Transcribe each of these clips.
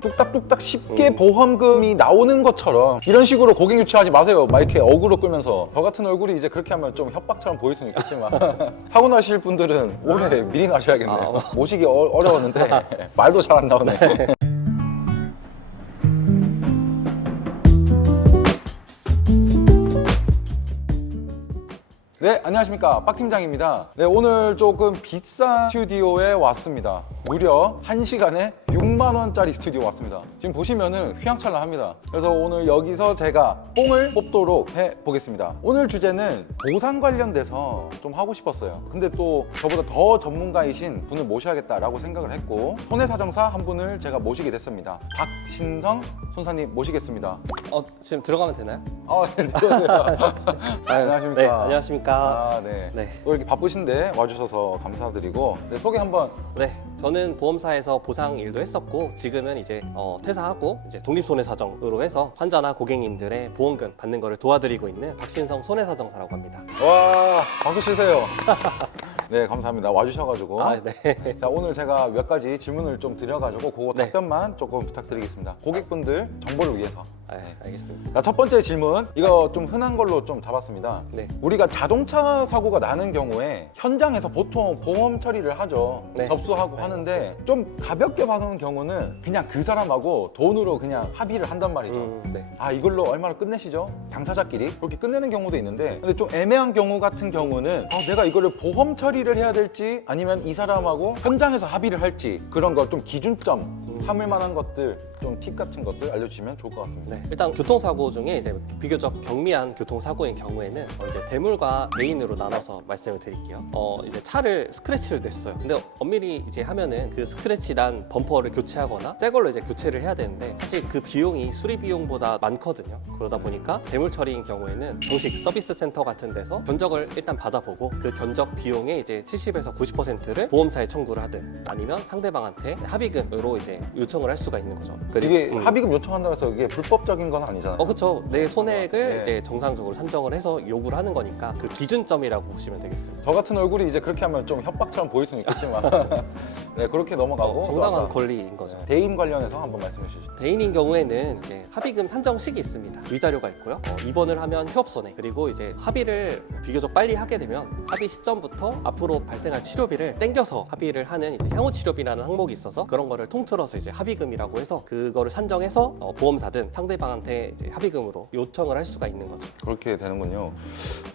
뚝딱뚝딱 쉽게 보험금이 나오는 것처럼 이런 식으로 고객 유치하지 마세요. 막 이렇게 어그로 끌면서. 저 같은 얼굴이 이제 그렇게 하면 좀 협박처럼 보일 수는 있겠지만 사고 나실 분들은 올해 미리 나셔야겠네요. 모시기 어려웠는데 말도 잘 안 나오네. 네, 안녕하십니까, 빡팀장입니다. 네, 오늘 조금 비싼 스튜디오에 왔습니다. 무려 1시간에 6만원짜리 스튜디오 왔습니다. 지금 보시면은 휘황찬란합니다. 그래서 오늘 여기서 제가 뽕을 뽑도록 해보겠습니다. 오늘 주제는 보상 관련돼서 좀 하고 싶었어요. 근데 또 저보다 더 전문가이신 분을 모셔야겠다라고 생각을 했고, 손해사정사 한 분을 제가 모시게 됐습니다. 박신성 손사님 모시겠습니다. 지금 들어가면 되나요? 네, 들어오세요. 안녕하십니까. 네, 안녕하십니까. 네. 네. 또 이렇게 바쁘신데 와주셔서 감사드리고, 네, 소개 한번. 네, 저는 보험사에서 보상 일도 했었고 지금은 이제 퇴사하고 이제 독립손해사정으로 해서 환자나 고객님들의 보험금 받는 거를 도와드리고 있는 박신성 손해사정사라고 합니다. 와, 박수 치세요. 네, 감사합니다. 와주셔가지고. 네. 자, 오늘 제가 몇 가지 질문을 좀 드려가지고 그거 네. 답변만 조금 부탁드리겠습니다. 고객분들 정보를 위해서. 네, 알겠습니다. 자, 첫 번째 질문, 이거 좀 흔한 걸로 좀 잡았습니다. 네. 우리가 자동차 사고가 나는 경우에 현장에서 보통 보험 처리를 하죠. 네. 접수하고 네. 하는데 좀 가볍게 박은 경우는 그냥 그 사람하고 돈으로 그냥 합의를 한단 말이죠. 네. 아, 이걸로 얼마나 끝내시죠? 당사자끼리 그렇게 끝내는 경우도 있는데, 근데 좀 애매한 경우 같은 경우는 내가 이거를 보험 처리를 해야 될지 아니면 이 사람하고 현장에서 합의를 할지, 그런 거 좀 기준점 삼을 만한 것들, 좀 팁 같은 것들 알려주시면 좋을 것 같습니다. 네. 일단 교통사고 중에 이제 비교적 경미한 교통사고인 경우에는 이제 대물과 개인으로 나눠서 말씀을 드릴게요. 이제 차를 스크래치를 냈어요. 근데 엄밀히 이제 하면은 그 스크래치 난 범퍼를 교체하거나 새 걸로 이제 교체를 해야 되는데, 사실 그 비용이 수리 비용보다 많거든요. 그러다 보니까 대물 처리인 경우에는 정식 서비스 센터 같은 데서 견적을 일단 받아보고 그 견적 비용의 이제 70에서 90%를 보험사에 청구를 하든 아니면 상대방한테 합의금으로 이제 요청을 할 수가 있는 거죠. 이게 합의금 요청한다고 해서 이게 불법적인 건 아니잖아요. 그렇죠. 내 손해액을 네. 이제 정상적으로 산정을 해서 요구를 하는 거니까 그 기준점이라고 보시면 되겠습니다. 저 같은 얼굴이 이제 그렇게 하면 좀 협박처럼 보일 수는 있겠지만 네, 그렇게 넘어가고. 정당한 아까 권리인 거죠. 대인 관련해서 한번 말씀해 주시죠. 대인인 경우에는 이제 합의금 산정식이 있습니다. 위자료가 있고요. 입원을 하면 휴업손해, 그리고 이제 합의를 비교적 빨리 하게 되면 합의 시점부터 앞으로 발생할 치료비를 땡겨서 합의를 하는 이제 향후치료비라는 항목이 있어서 그런 거를 통틀어서 이제 합의금이라고 해서 그거를 산정해서 보험사든 상대방한테 이제 합의금으로 요청을 할 수가 있는 거죠. 그렇게 되는군요.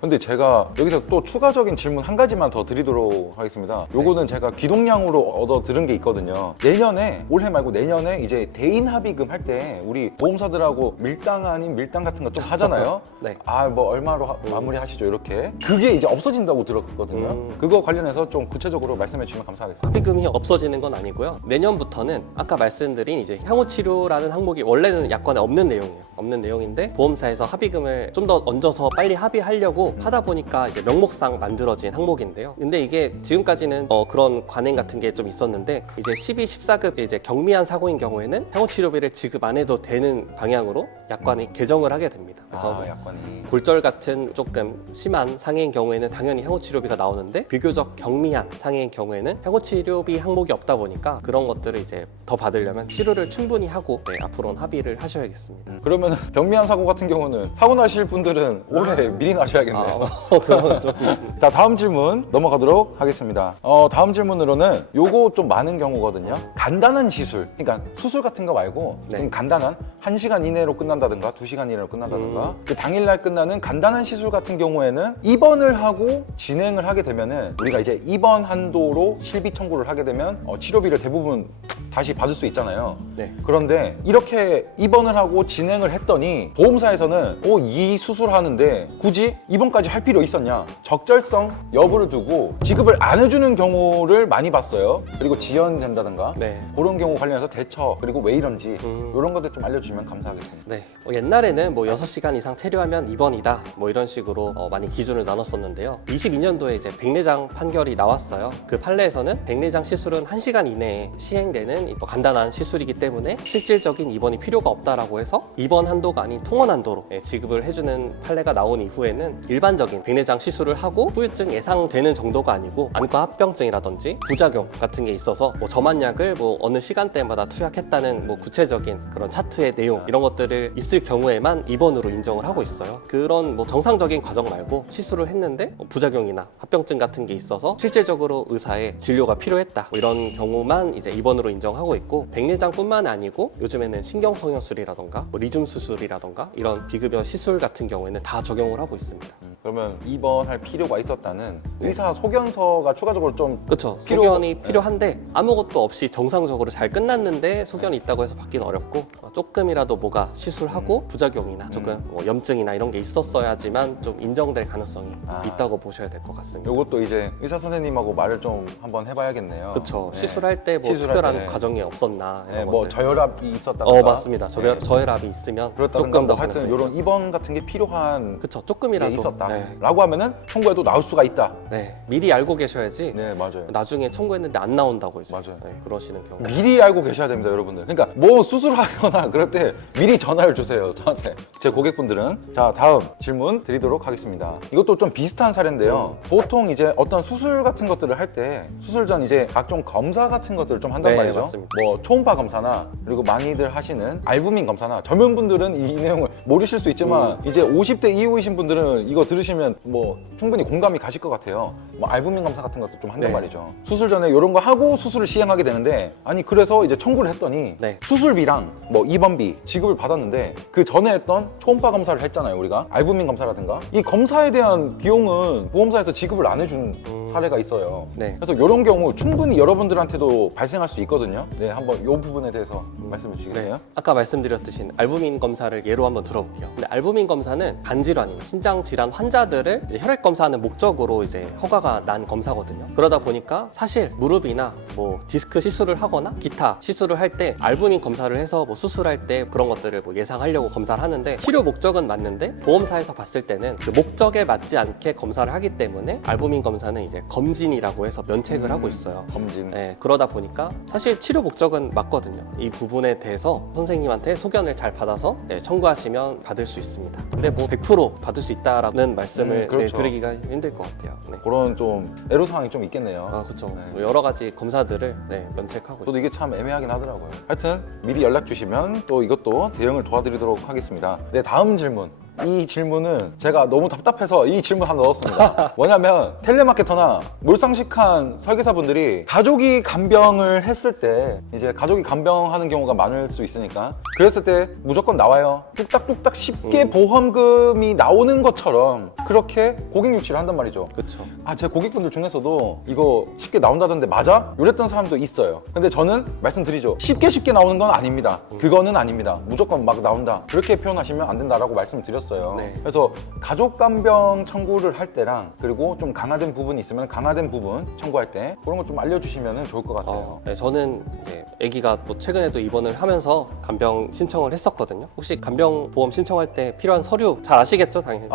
근데 제가 여기서 또 추가적인 질문 한 가지만 더 드리도록 하겠습니다. 요거는 제가 귀동량으로 얻어 들은 게 있거든요. 내년에, 올해 말고 내년에 이제 대인 합의금 할 때 우리 보험사들하고 밀당 아닌 밀당 같은 거 좀 하잖아요. 네. 뭐 얼마로 마무리 하시죠, 이렇게. 그게 이제 없어진다고 들었거든요. 그거 관련해서 좀 구체적으로 말씀해 주시면 감사하겠습니다. 합의금이 없어지는 건 아니고요. 내년부터는 아까 말씀드린 이제 향후치료라는 항목이 원래는 약관에 없는 내용이에요. 없는 내용인데 보험사에서 합의금을 좀 더 얹어서 빨리 합의하려고 하다 보니까 이제 명목상 만들어진 항목인데요. 근데 이게 지금까지는 그런 관행 같은 게 좀 있었는데, 이제 12, 14급 이제 경미한 사고인 경우에는 향후치료비를 지급 안 해도 되는 방향으로 약관이 개정을 하게 됩니다. 그래서 약관이. 골절 같은 조금 심한 상해인 경우에는 당연히 향후치료비가 나오는데, 비교적 경미한 상해인 경우에는 향후치료비 항목이 없다 보니까 그런 것들을 이제 더 받으려면 치료를 충분히 하고 앞으로는 합의를 하셔야겠습니다. 그러면 경미한 사고 같은 경우는 사고 나실 분들은 올해 미리 나셔야겠네요. 그러면 좀 자, 다음 질문 넘어가도록 하겠습니다. 다음 질문으로는 요거 좀 많은 경우거든요. 간단한 시술, 그러니까 수술 같은 거 말고 네. 좀 간단한 1시간 이내로 끝난다든가 2시간 이내로 끝난다든가 그 당일날 끝나는 간단한 시술 같은 경우에는 입원을 하고 진행을 하게 되면은 우리가 이제 입원 한도로 실비 청구를 하게 되면 치료비를 대부분 다시 받을 수 있잖아요. 네. 그런데 이렇게 입원을 하고 진행을 했더니 보험사에서는 이 수술하는데 굳이 입원까지 할 필요 있었냐, 적절성 여부를 두고 지급을 안 해주는 경우를 많이 봤어요. 그리고 지연된다든가 네. 그런 경우 관련해서 대처, 그리고 왜 이런지 이런 것들 좀 알려주시면 감사하겠습니다. 네. 옛날에는 뭐 6시간 이상 체류하면 입원이다 뭐 이런 식으로 많이 기준을 나눴었는데요. 22년도에 이제 백내장 판결이 나왔어요. 그 판례에서는 백내장 시술은 1시간 이내에 시행되는 경우에는 간단한 시술이기 때문에 실질적인 입원이 필요가 없다라고 해서 입원 한도가 아닌 통원 한도로 지급을 해주는 판례가 나온 이후에는 일반적인 백내장 시술을 하고 후유증 예상되는 정도가 아니고 안과 합병증이라든지 부작용 같은 게 있어서 점안약을 어느 시간대마다 투약했다는 구체적인 그런 차트의 내용 이런 것들을 있을 경우에만 입원으로 인정을 하고 있어요. 그런 정상적인 과정 말고 시술을 했는데 부작용이나 합병증 같은 게 있어서 실질적으로 의사의 진료가 필요했다 이런 경우만 이제 입원으로 인정하고 있고 백내장뿐만 아니고 요즘에는 신경성형술이라던가 리줌 수술이라던가 이런 비급여 시술 같은 경우에는 다 적용을 하고 있습니다. 그러면 입원할 필요가 있었다는 네. 의사 소견서가 추가적으로 좀 그렇죠. 필요- 소견이 필요한데 아무것도 없이 정상적으로 잘 끝났는데 소견이 있다고 해서 받기는 어렵고 조금이라도 뭐가 시술하고 부작용이나 조금 염증이나 이런 게 있었어야지만 좀 인정될 가능성이 있다고 보셔야 될 것 같습니다. 이것도 이제 의사 선생님하고 말을 좀 한번 해봐야겠네요. 그렇죠. 네. 시술할 때 시술할 특별한 때. 과정이 없었나 이런 네, 뭐 것들. 저혈압이 있었다든가 맞습니다. 저혈압이 있으면 그렇다든가 조금 더 뭐 하여튼 가능성이 이런 입원 같은 게 필요한 그렇죠. 게 조금이라도 있었다 네. 라고 하면은 청구해도 나올 수가 있다. 네. 미리 알고 계셔야지 네, 맞아요. 나중에 청구했는데 안 나온다고 이제 맞아요. 그러시는 경우. 미리 알고 계셔야 됩니다, 여러분들. 그러니까 뭐 수술하거나 그럴 때 미리 전화를 주세요, 저한테. 제 고객분들은. 자, 다음 질문 드리도록 하겠습니다. 이것도 좀 비슷한 사례인데요. 보통 이제 어떤 수술 같은 것들을 할 때 수술 전 이제 각종 검사 같은 것들을 좀 한단 네, 말이죠. 맞습니다. 뭐 초음파 검사나 그리고 많이들 하시는 알부민 검사나 젊은 분들은 이 내용을 모르실 수 있지만 이제 50대 이후이신 분들은 이거 들으시면 뭐 충분히 공감이 가실 것 같아요. 뭐 알부민 검사 같은 것도 좀 한단 네. 말이죠. 수술 전에 이런 거 하고 수술을 시행하게 되는데 아니 그래서 이제 청구를 했더니 네. 수술비랑 뭐 입원비 지급을 받았는데 그 전에 했던 초음파 검사를 했잖아요, 우리가 알부민 검사라든가 이 검사에 대한 비용은 보험사에서 지급을 안 해준 사례가 있어요. 네. 그래서 이런 경우 충분히 여러분들한테도 발생할 수 있거든요. 네, 한번 이 부분에 대해서 말씀해 주시겠어요? 아까 말씀드렸듯이 알부민 검사를 예로 한번 들어볼게요. 근데 알부민 검사는 간질환이나 신장 질환 환자들을 이제 혈액 검사하는 목적으로 이제 허가가 난 검사거든요. 그러다 보니까 사실 무릎이나 뭐 디스크 시술을 하거나 기타 시술을 할 때 알부민 검사를 해서 뭐 수술할 때 그런 것들을 뭐 예상하려고 검사를 하는데 치료 목적은 맞는데 보험사에서 봤을 때는 그 목적에 맞지 않게 검사를 하기 때문에 알부민 검사는 이제 검진이라고 해서 면책을 하고 있어요. 검진. 네, 그러다 보니까 사실 치료 목적은 맞거든요. 이 부분에 대해서 선생님한테 소견을 잘 받아서 청구하시면 받을 수 있습니다. 근데 뭐 100% 받을 수 있다라는 말씀을 그렇죠. 드리기가 힘들 것 같아요. 네. 그런 좀 애로사항이 좀 있겠네요. 그렇죠. 네. 여러 가지 검사들을 면책하고 저도 있습니다. 이게 참 애매하긴 하더라고요. 하여튼 미리 연락 주시면 또 이것도 대응을 도와드리도록 하겠습니다. 네, 다음 질문. 이 질문은 제가 너무 답답해서 이 질문 하나 넣었습니다. 뭐냐면 텔레마케터나 몰상식한 설계사분들이 가족이 간병을 했을 때 이제 가족이 간병하는 경우가 많을 수 있으니까 그랬을 때 무조건 나와요. 뚝딱뚝딱 쉽게 보험금이 나오는 것처럼 그렇게 고객 유치를 한단 말이죠. 그렇죠. 제 고객분들 중에서도 이거 쉽게 나온다던데 맞아? 이랬던 사람도 있어요. 근데 저는 말씀드리죠. 쉽게 나오는 건 아닙니다. 그거는 아닙니다. 무조건 막 나온다. 그렇게 표현하시면 안 된다라고 말씀드렸어요. 네. 그래서 가족 간병 청구를 할 때랑 그리고 좀 강화된 부분이 있으면 강화된 부분 청구할 때 그런 거 좀 알려주시면 좋을 것 같아요. 네, 저는 이제 아기가 뭐 최근에도 입원을 하면서 간병 신청을 했었거든요. 혹시 간병 보험 신청할 때 필요한 서류 잘 아시겠죠, 당연히.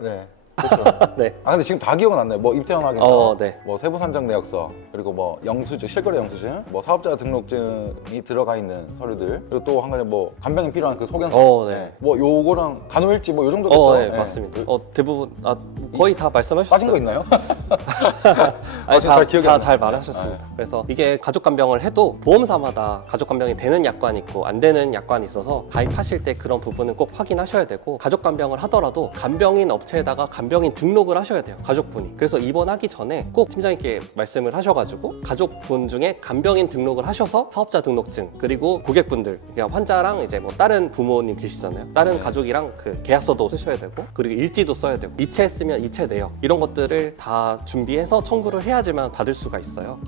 네. 그렇죠. 네. 근데 지금 다 기억은 안 나요. 뭐 입퇴원 확인서, 네. 뭐 세부산정 내역서, 그리고 뭐 영수증, 실거래 영수증, 뭐 사업자 등록증이 들어가 있는 서류들, 그리고 또 한 가지 뭐 간병에 필요한 그 소견서, 네. 뭐 요거랑 간호일지 뭐 요 정도 됐죠. 네, 맞습니다. 대부분 거의 다 말씀하셨어요. 빠진 거 있나요? 아니, 잘 기억이 안 잘 나요. 말하셨습니다. 그래서 이게 가족 간병을 해도 보험사마다 가족 간병이 되는 약관이 있고 안 되는 약관이 있어서 가입하실 때 그런 부분은 꼭 확인하셔야 되고 가족 간병을 하더라도 간병인 업체에다가 간병인 등록을 하셔야 돼요, 가족분이. 그래서 입원하기 전에 꼭 팀장님께 말씀을 하셔가지고 가족분 중에 간병인 등록을 하셔서 사업자 등록증 그리고 고객분들 그냥 환자랑 이제 뭐 다른 부모님 계시잖아요. 다른 네. 가족이랑 그 계약서도 쓰셔야 되고 그리고 일지도 써야 되고 이체했으면 이체 내역 이런 것들을 다 준비해서 청구를 해야지만 받을 수가 있어요.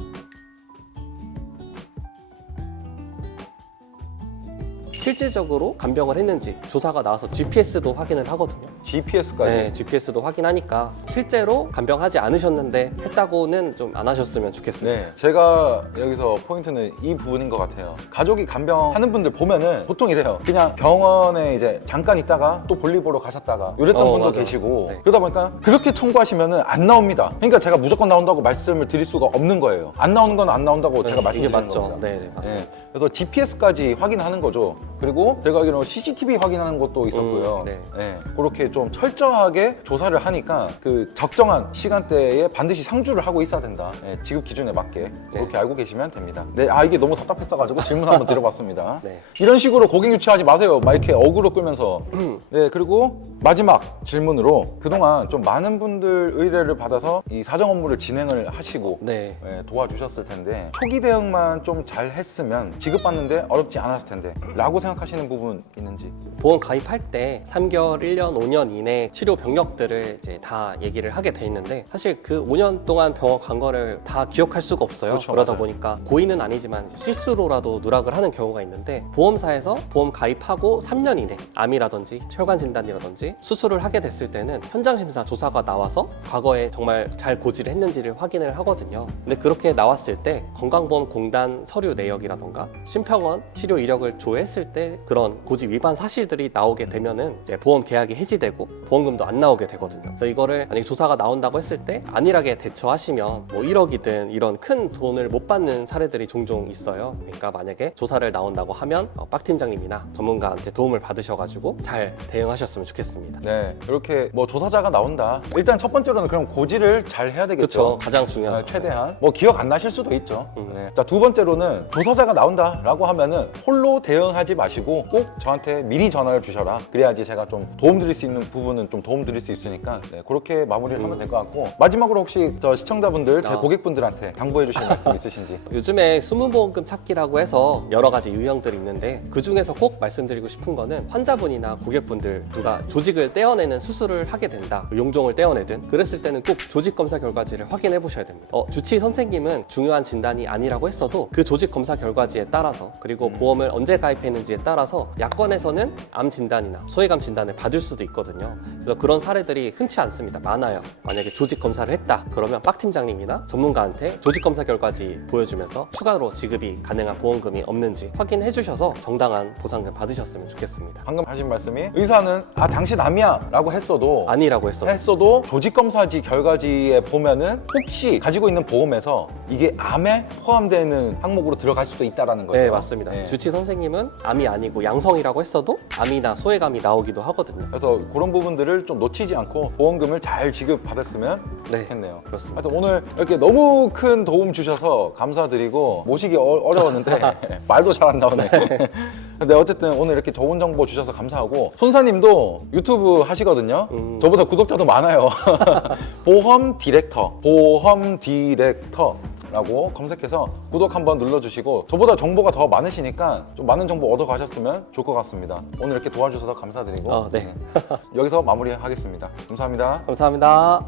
실질적으로 간병을 했는지 조사가 나와서 GPS도 확인을 하거든요. GPS까지. 네, GPS도 확인하니까 실제로 간병하지 않으셨는데 했다고는 좀 안 하셨으면 좋겠습니다. 네, 제가 여기서 포인트는 이 부분인 것 같아요. 가족이 간병하는 분들 보면은 보통 이래요. 그냥 병원에 이제 잠깐 있다가 또 볼일 보러 가셨다가 이랬던 분도 맞아. 계시고 네. 그러다 보니까 그렇게 청구하시면은 안 나옵니다. 그러니까 제가 무조건 나온다고 말씀을 드릴 수가 없는 거예요. 안 나오는 건 안 나온다고 제가 이게 말씀드리는 맞죠. 겁니다. 네, 맞습니다. 네, 그래서 GPS까지 확인하는 거죠. 그리고 제가 알기로는 CCTV 확인하는 것도 있었고요. 네. 네, 그렇게 좀 철저하게 조사를 하니까 그 적정한 시간대에 반드시 상주를 하고 있어야 된다. 네, 지급 기준에 맞게 그렇게 알고 계시면 됩니다. 네, 이게 너무 답답했어가지고 질문 한번 드려봤습니다. 네. 이런 식으로 고객 유치하지 마세요. 막 이렇게 어그로 끌면서. 네, 그리고 마지막 질문으로 그동안 좀 많은 분들 의뢰를 받아서 이 사정 업무를 진행을 하시고 네. 도와주셨을 텐데 초기 대응만 좀 잘 했으면 지급받는데 어렵지 않았을 텐데 라고 생각하시는 부분 있는지. 보험 가입할 때 3개월, 1년, 5년 이내 치료 병력들을 이제 다 얘기를 하게 돼 있는데 사실 그 5년 동안 병원 간 거를 다 기억할 수가 없어요. 그렇죠, 그러다 맞아요. 보니까 고의는 아니지만 이제 실수로라도 누락을 하는 경우가 있는데 보험사에서 보험 가입하고 3년 이내 암이라든지 혈관 진단이라든지 수술을 하게 됐을 때는 현장 심사 조사가 나와서 과거에 정말 잘 고지를 했는지를 확인을 하거든요. 근데 그렇게 나왔을 때 건강보험공단 서류 내역이라던가 심평원 치료 이력을 조회했을 때 그런 고지 위반 사실들이 나오게 되면은 이제 보험 계약이 해지되고 보험금도 안 나오게 되거든요. 그래서 이거를 만약에 조사가 나온다고 했을 때 안일하게 대처하시면 뭐 1억이든 이런 큰 돈을 못 받는 사례들이 종종 있어요. 그러니까 만약에 조사를 나온다고 하면 빡 팀장님이나 전문가한테 도움을 받으셔가지고 잘 대응하셨으면 좋겠습니다. 네, 이렇게 뭐 조사자가 나온다. 일단 첫 번째로는 그럼 고지를 잘 해야 되겠죠. 그렇죠. 가장 중요하죠. 최대한 뭐 기억 안 나실 수도 있죠. 음. 네. 자, 두 번째로는 조사자가 나온다라고 하면은 홀로 대응하지 마시고 꼭 저한테 미리 전화를 주셔라. 그래야지 제가 좀 도움 드릴 수 있는 부분은 좀 도움 드릴 수 있으니까 네, 그렇게 마무리를 하면 될 것 같고 마지막으로 혹시 저 시청자분들 제 고객분들한테 당부해 주실 말씀 있으신지. 요즘에 숨은보험금 찾기라고 해서 여러 가지 유형들이 있는데 그 중에서 꼭 말씀드리고 싶은 거는 환자분이나 고객분들 누가 조직을 떼어내는 수술을 하게 된다, 용종을 떼어내든 그랬을 때는 꼭 조직검사 결과지를 확인해 보셔야 됩니다. 주치 선생님은 중요한 진단이 아니라고 했어도 그 조직검사 결과지에 따라서 그리고 보험을 언제 가입했는지에 따라서 약관에서는 암 진단이나 소외감 진단을 받을 수도 있거든요. 그래서 그런 사례들이 흔치 않습니다. 많아요. 만약에 조직 검사를 했다 그러면 빡 팀장님이나 전문가한테 조직 검사 결과지 보여주면서 추가로 지급이 가능한 보험금이 없는지 확인해 주셔서 정당한 보상금 받으셨으면 좋겠습니다. 방금 하신 말씀이 의사는 당신 암이야 라고 했어도 아니라고 했어도 조직검사지 결과지에 보면은 혹시 가지고 있는 보험에서 이게 암에 포함되는 항목으로 들어갈 수도 있다라는 거죠. 네, 맞습니다. 네. 주치 선생님은 암이 아니고 양성이라고 했어도 암이나 소외감이 나오기도 하거든요. 그래서 그런 부분들을 좀 놓치지 않고 보험금을 잘 지급받았으면 네, 좋겠네요. 그렇습니다. 하여튼 오늘 이렇게 너무 큰 도움 주셔서 감사드리고 모시기 어려웠는데 말도 잘 안 나오네. 근데 어쨌든 오늘 이렇게 좋은 정보 주셔서 감사하고 손사님도 유튜브 하시거든요. 저보다 구독자도 많아요. 보험 디렉터라고 검색해서 구독 한번 눌러주시고 저보다 정보가 더 많으시니까 좀 많은 정보 얻어 가셨으면 좋을 것 같습니다. 오늘 이렇게 도와주셔서 감사드리고 네. 여기서 마무리하겠습니다. 감사합니다. 감사합니다.